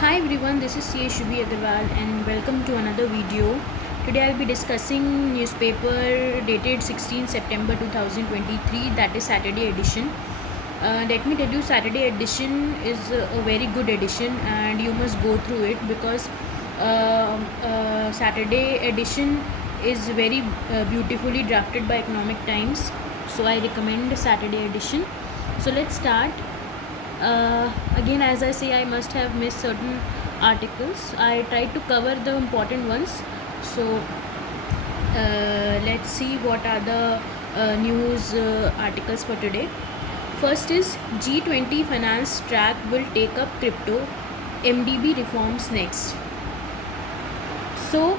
Hi everyone, this is CA Shubhi Agarwal and welcome to another video. Today I'll be discussing newspaper dated 16 September 2023, that is Saturday edition. Let me tell you, Saturday edition is a very good edition and you must go through it because Saturday edition is very beautifully drafted by Economic Times. So I recommend Saturday edition. So let's start. Again, as I say, I must have missed certain articles. I tried to cover the important ones. So let's see what are the news articles for today. First is G20 finance track will take up crypto, MDB reforms next. So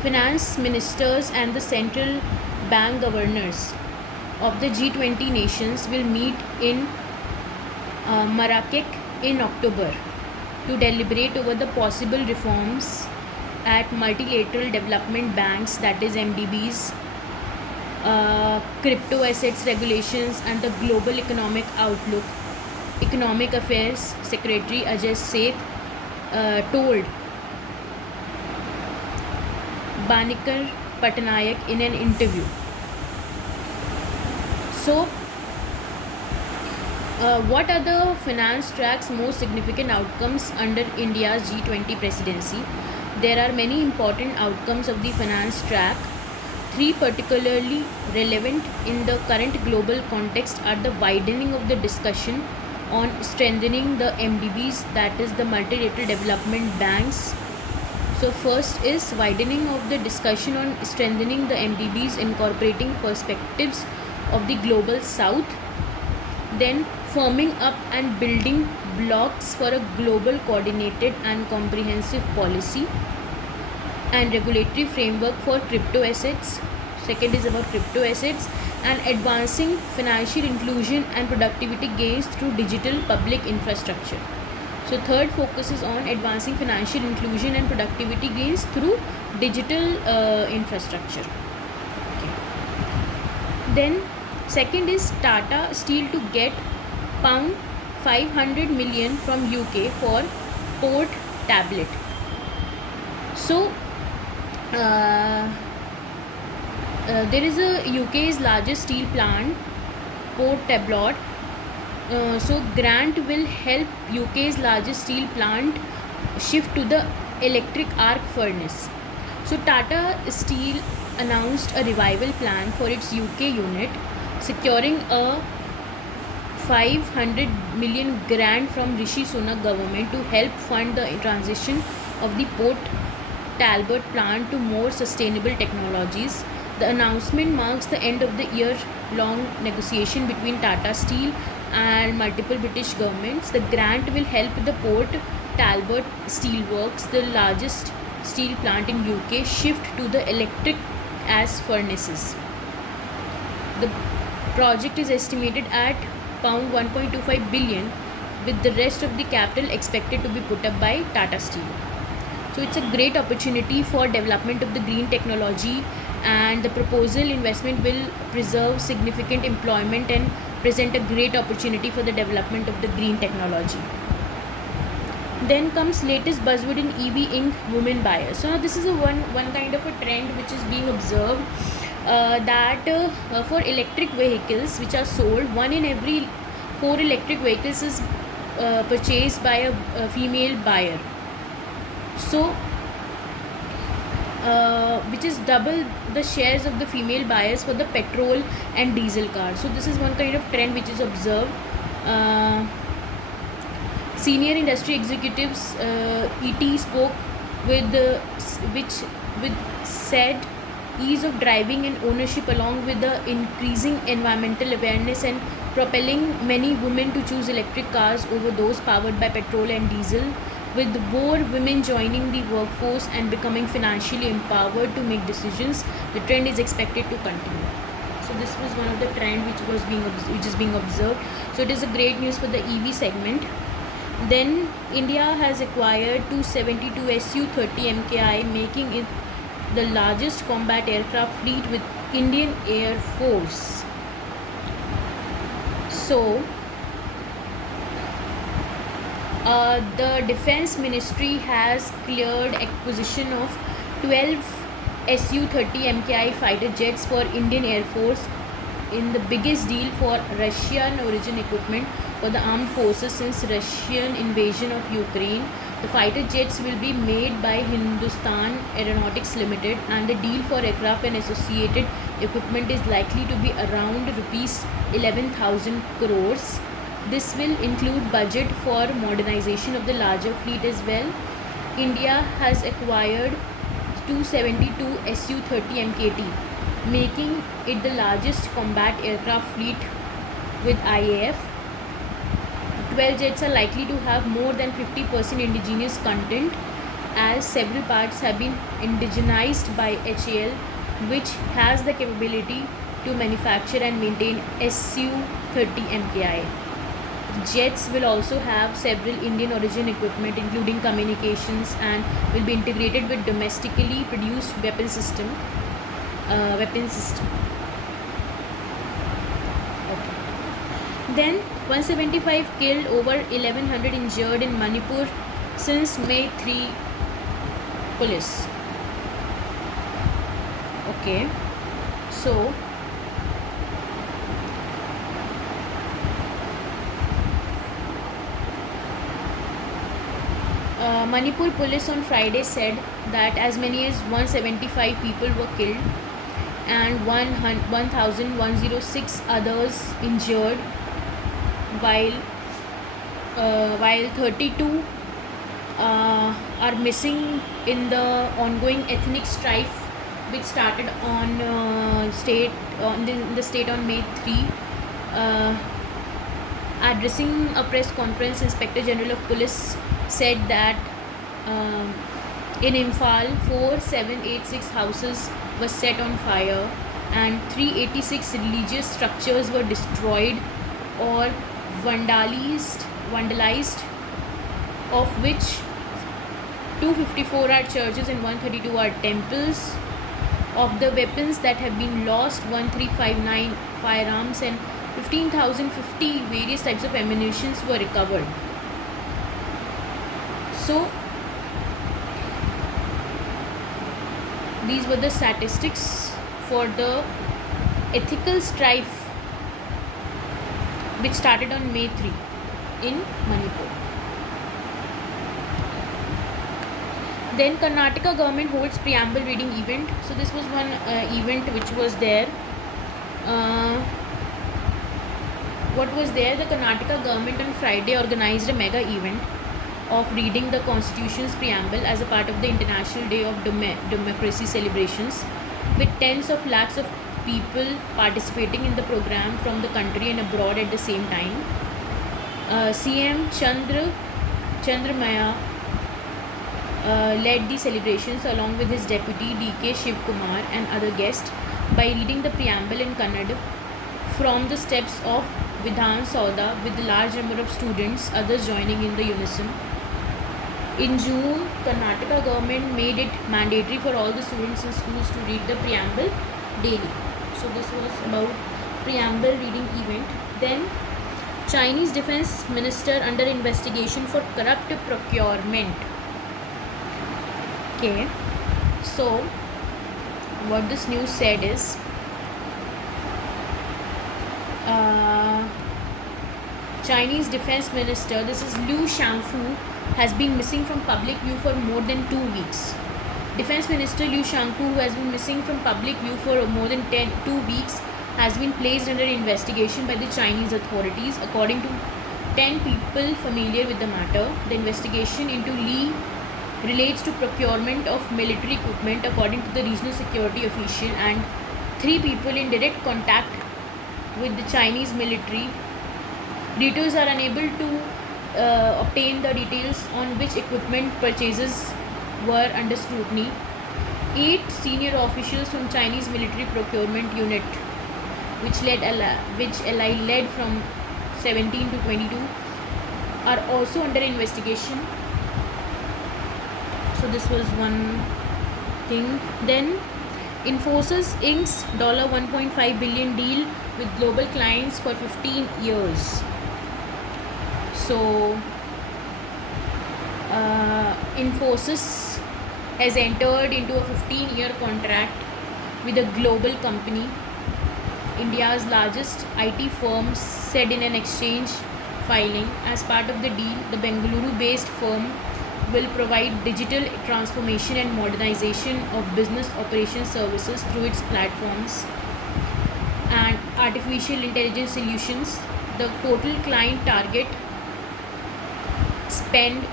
finance ministers and the central bank governors of the G20 nations will meet in Marrakech in October to deliberate over the possible reforms at multilateral development banks, that is MDBs, crypto assets regulations and the global economic outlook. Economic Affairs Secretary Ajay Seth told Banikar Patnaik in an interview. So what are the finance track's most significant outcomes under India's G20 presidency? There are many important outcomes of the finance track. Three particularly relevant in the current global context are the widening of the discussion on strengthening the MDBs, that is the multilateral development banks. So first is widening of the discussion on strengthening the MDBs, incorporating perspectives of the global south. Then firming up and building blocks for a global coordinated and comprehensive policy and regulatory framework for crypto assets. Second is about crypto assets and advancing financial inclusion and productivity gains through digital public infrastructure. So third focuses on advancing financial inclusion and productivity gains through digital infrastructure. Okay. Then second is Tata Steel to get pound 500 million from UK for port tablet. So there is a UK's largest steel plant, Port Talbot. So grant will help UK's largest steel plant shift to the electric arc furnace. So Tata Steel announced a revival plan for its UK unit, securing a 500 million grant from Rishi Sunak government to help fund the transition of the Port Talbot plant to more sustainable technologies. The announcement marks the end of the year-long negotiation between Tata Steel and multiple British governments. The grant will help the Port Talbot Steelworks, the largest steel plant in UK, shift to the electric arc furnaces. The project is estimated at pound 1.25 billion, with the rest of the capital expected to be put up by Tata Steel. So it's a great opportunity for development of the green technology, and the proposal investment will preserve significant employment and present a great opportunity for the development of the green technology. Then comes latest buzzword in EV Inc. women buyers. So now this is a one kind of a trend which is being observed, that for electric vehicles which are sold, 1 in every 4 electric vehicles is purchased by a female buyer. So which is double the shares of the female buyers for the petrol and diesel cars. So this is one kind of trend which is observed. Senior industry executives, ET spoke with said ease of driving and ownership, along with the increasing environmental awareness and propelling many women to choose electric cars over those powered by petrol and diesel. With more women joining the workforce and becoming financially empowered to make decisions, the trend is expected to continue. So this was one of the trend which is being observed. So it is a great news for the EV segment. Then India has acquired 272 Su-30 MKI, making it the largest combat aircraft fleet with Indian Air Force. So The Defense Ministry has cleared acquisition of 12 Su-30 MKI fighter jets for Indian Air Force in the biggest deal for Russian origin equipment for the armed forces since Russian invasion of Ukraine. The fighter jets will be made by Hindustan Aeronautics Limited, and the deal for aircraft and associated equipment is likely to be around rupees 11,000 crores. This will include budget for modernization of the larger fleet as well. India has acquired 272 Su-30 MKT, making it the largest combat aircraft fleet with IAF. 12 jets are likely to have more than 50% indigenous content, as several parts have been indigenized by HAL, which has the capability to manufacture and maintain Su-30 MKI. Jets will also have several Indian origin equipment, including communications, and will be integrated with domestically produced weapon system. Okay. Then 175 killed, over 1100 injured in Manipur since May 3. Police. Okay. So Manipur police on Friday said that as many as 175 people were killed and 1,106 others injured, while 32 are missing in the ongoing ethnic strife which started on the state on May 3. Addressing a press conference, Inspector General of Police said that in Imphal, 4786 houses were set on fire and 386 religious structures were destroyed or vandalized, of which 254 are churches and 132 are temples. Of the weapons that have been lost, 1359 firearms and 15,050 various types of ammunition were recovered. So these were the statistics for the ethical strife which started on May 3 in Manipur. Then Karnataka government holds preamble reading event. So this was one event which was there. What was there? The Karnataka government on Friday organized a mega event of reading the Constitution's preamble as a part of the International Day of Democracy celebrations, with tens of lakhs of people participating in the program from the country and abroad at the same time. CM Chandramaya led the celebrations along with his deputy DK Shivkumar and other guests by reading the preamble in Kannada from the steps of Vidhan Sauda, with a large number of students, others joining in the unison. In June, Karnataka government made it mandatory for all the students in schools to read the preamble daily. So this was about preamble reading event. Then Chinese defense minister under investigation for corrupt procurement. Okay, so what this news said is Chinese defense minister, this is Liu Shangfu, has been missing from public view for more than 2 weeks. Defense Minister Liu Shangfu, who has been missing from public view for more than 2 weeks, has been placed under investigation by the Chinese authorities. According to 10 people familiar with the matter, the investigation into Li relates to procurement of military equipment, according to the regional security official, and 3 people in direct contact with the Chinese military. Reuters are unable to obtain the details on which equipment purchases were under scrutiny. 8 senior officials from Chinese military procurement unit, which LI led from 17 to 22, are also under investigation. So this was one thing. Then Infosys inks $1.5 billion deal with global clients for 15 years. So Infosys has entered into a 15-year contract with a global company. India's largest IT firm said in an exchange filing. As part of the deal, the Bengaluru-based firm will provide digital transformation and modernization of business operations services through its platforms and artificial intelligence solutions. The total client target spend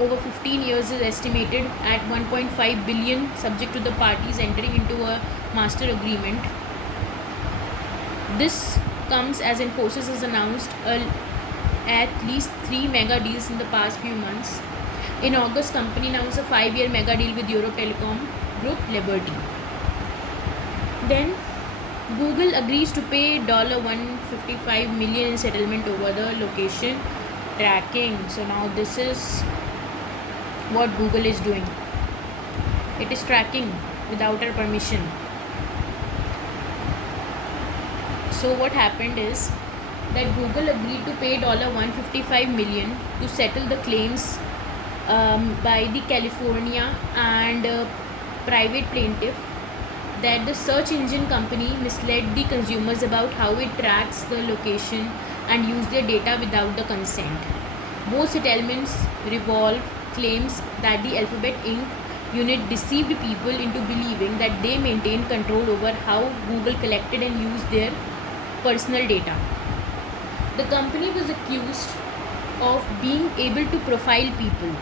over 15 years is estimated at 1.5 billion, subject to the parties entering into a master agreement. This comes as Infosys has announced at least 3 mega deals in the past few months. In August, company announced a 5-year mega deal with Europe Telecom Group Liberty. Then Google agrees to pay $155 million in settlement over the location tracking. So now this is what Google is doing. It is tracking without our permission. So what happened is that Google agreed to pay $155 million to settle the claims by the California and private plaintiff that the search engine company misled the consumers about how it tracks the location and use their data without the consent. Both settlements revolve claims that the Alphabet Inc. unit deceived people into believing that they maintained control over how Google collected and used their personal data. The company was accused of being able to profile people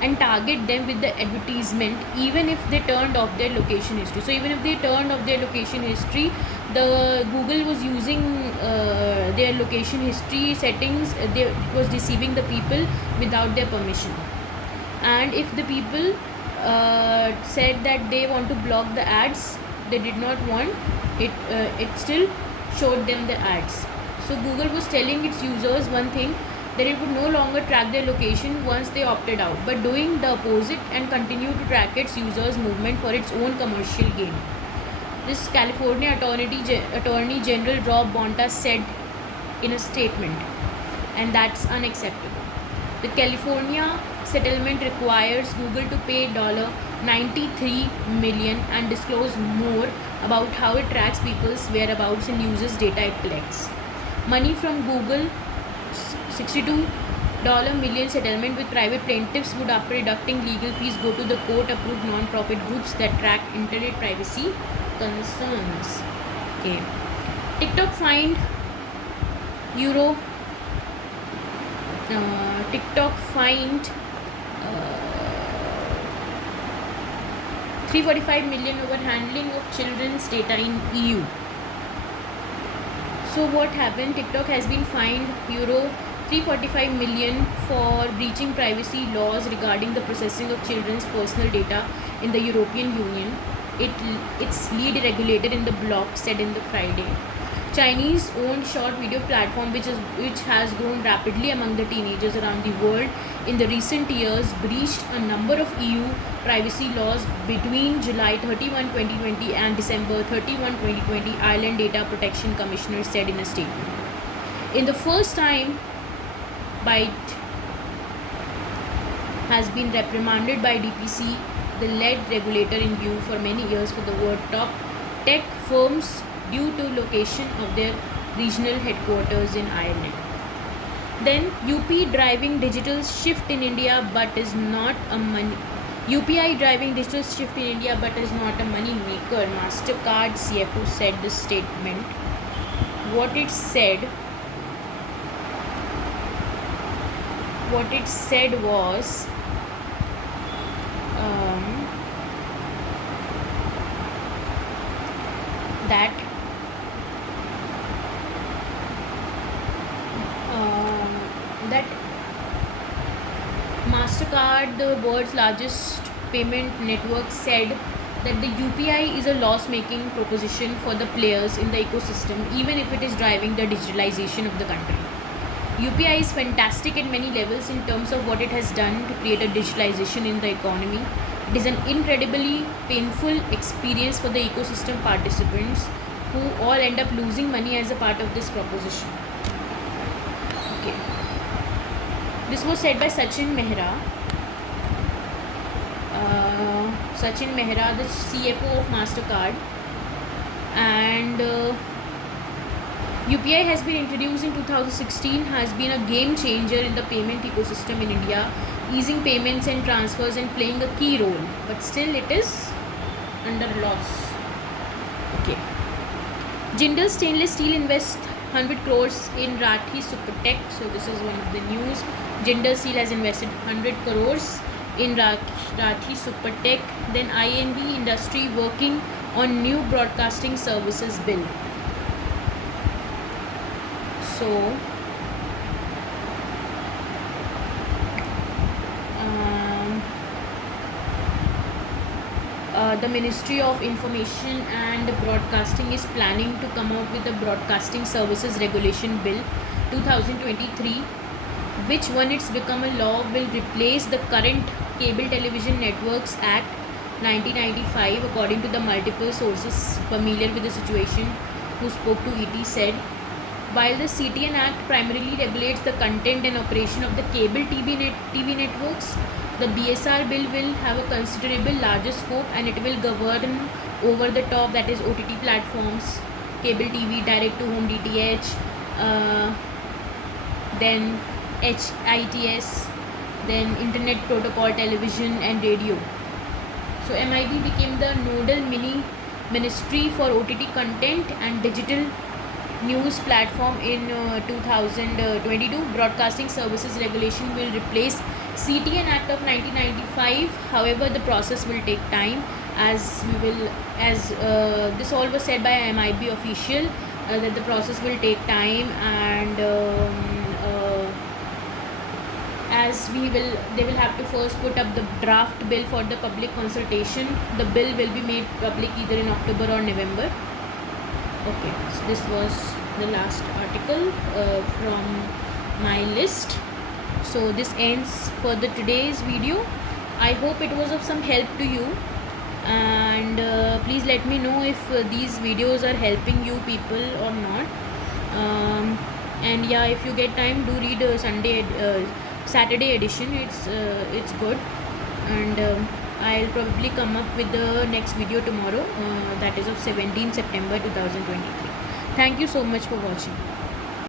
and target them with the advertisement even if they turned off their location history. So even if they turned off their location history, the Google was using their location history settings. They was deceiving the people without their permission. And if the people said that they want to block the ads, they did not want it, it still showed them the ads. So Google was telling its users one thing, that it would no longer track their location once they opted out, but doing the opposite and continue to track its users' movement for its own commercial gain. This California Attorney General Rob Bonta said in a statement, and that's unacceptable. The California settlement requires Google to pay $93 million and disclose more about how it tracks people's whereabouts and uses data it collects. Money from Google $62 million settlement with private plaintiffs would, after deducting legal fees, go to the court-approved non-profit groups that track internet privacy concerns. Okay. TikTok fined Euro. TikTok fined 345 million over handling of children's data in EU. So what happened? TikTok has been fined Euro 345 million for breaching privacy laws regarding the processing of children's personal data in the European Union. Its lead regulator in the bloc said in the Friday. Chinese-owned short video platform, which has grown rapidly among the teenagers around the world in the recent years, breached a number of EU privacy laws between July 31, 2020 and December 31, 2020, Ireland Data Protection Commissioner said in a statement. In the first time, Byte has been reprimanded by DPC, the lead regulator in EU, for many years for the word top tech firms due to location of their regional headquarters in Ireland. Then UPI driving digital shift in India but is not a money. UPI driving digital shift in India but is not a money maker. MasterCard CFO said this statement. What it said was that MasterCard, the world's largest payment network, said that the UPI is a loss-making proposition for the players in the ecosystem, even if it is driving the digitalization of the country. UPI is fantastic at many levels in terms of what it has done to create a digitalization in the economy. It is an incredibly painful experience for the ecosystem participants who all end up losing money as a part of this proposition. Okay. This was said by Sachin Mehra, Sachin Mehra, the CFO of MasterCard. And UPI has been introduced in 2016, has been a game changer in the payment ecosystem in India, easing payments and transfers and playing a key role. But still, it is under loss. Okay. Jindal Stainless Steel invests 100 crores in Rathi Supertech. So this is one of the news. Jindal Steel has invested 100 crores in Rathi Supertech. Then INB industry working on new broadcasting services bill. So the Ministry of Information and Broadcasting is planning to come out with the Broadcasting Services Regulation Bill 2023, which when it's become a law will replace the current Cable Television Networks Act 1995, according to the multiple sources familiar with the situation who spoke to ET said. While the CTN Act primarily regulates the content and operation of the cable TV networks, the BSR bill will have a considerable larger scope and it will govern over the top, that is OTT platforms, cable TV, direct to home DTH, then HITS, then internet protocol television and radio. So MIB became the nodal ministry for OTT content and digital news platform in 2022. Broadcasting Services Regulation will replace CTN Act of 1995. However, the process will take time, as this all was said by MIB official, that the process will take time, and they will have to first put up the draft bill for the public consultation. The bill will be made public either in October or November. Okay, so this was the last article from my list. So this ends for the today's video. I hope it was of some help to you, and please let me know if these videos are helping you people or not. And yeah, if you get time, do read Saturday edition. It's good, and I'll probably come up with the next video tomorrow, that is of 17 September 2023. Thank you so much for watching.